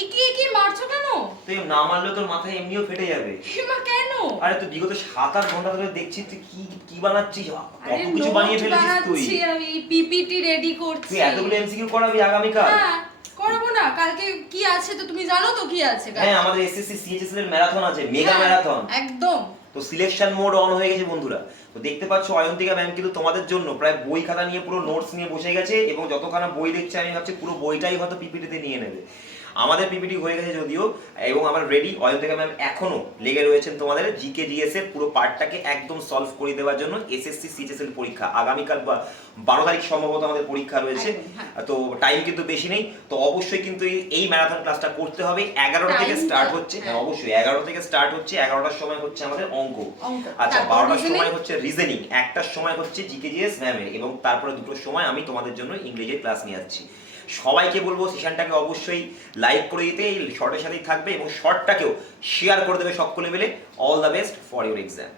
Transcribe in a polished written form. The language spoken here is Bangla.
একি একি মারছো কেন? তুই না মারলে তোর মাথায় এমনিও ফেটে যাবে। মা কেন? আরে তুই বিগত 7-8 ঘন্টা ধরে দেখছিস তুই কি কি বানাচ্ছিস, আরে কত কিছু বানিয়ে নোট ফেলেছিস তুই। বানাচ্ছি আমি, পিপিটি রেডি করছি। তুই এতগুলো এমসিকিউ করাবি আগামীকাল? হ্যাঁ করাবো না, কালকে কি আছে তো তুমি জানো তো কি আছে কালকে? হ্যাঁ, আমাদের এসএসসি সিএইচএসএল এর ম্যারাথন আছে, মেগা ম্যারাথন। একদম। তো সিলেকশন মোড অন হয়ে গেছে বন্ধুরা। তো দেখতে পাচ্ছ অয়ন্তিকা ম্যাম কিন্তু তোমাদের জন্য প্রায় বই খাতা নিয়ে পুরো নোটস নিয়ে বসে গেছে, এবং যতখানা বই দেখছে আমি ভাবছি পুরো বইটাই হয়তো পিপিটিতে নিয়ে নেবে। আমাদের পিপিটি হয়ে গেছে যদিও, এবং আমার রেডি। অয়ন্তিকা ম্যাম এখনো লেগে রয়েছেন তোমাদের জিকে জিএস এর পুরো পার্টটাকে একদম সলভ করে দেওয়ার জন্য। এসএসসি সিএইচএসএল পরীক্ষা আগামীকাল বা 12 তারিখ সম্ভবত আমাদের পরীক্ষা রয়েছে। তো টাইম কিন্তু বেশি নেই, তো অবশ্যই কিন্তু এই ম্যারাথন ক্লাসটা করতে হবে। 11টা থেকে স্টার্ট হচ্ছে। হ্যাঁ অবশ্যই 11টা থেকে স্টার্ট হচ্ছে। 11টার সময় হচ্ছে আমাদের অঙ্ক। আচ্ছা, 12টার সময় হচ্ছে রিজনিং, 1টার সময় হচ্ছে জিকে জিএস ম্যামের, এবং তারপরে 2টোর সময় আমি তোমাদের জন্য ইংরেজির ক্লাস নিয়ে যাচ্ছি। সবাইকে বলবো সেশনটাকে অবশ্যই লাইক করে দিতে, এই শর্টের সাথেই থাকবে, এবং শর্টটাকেও শেয়ার করে দেবে সকলে মিলে। All the best for your exam.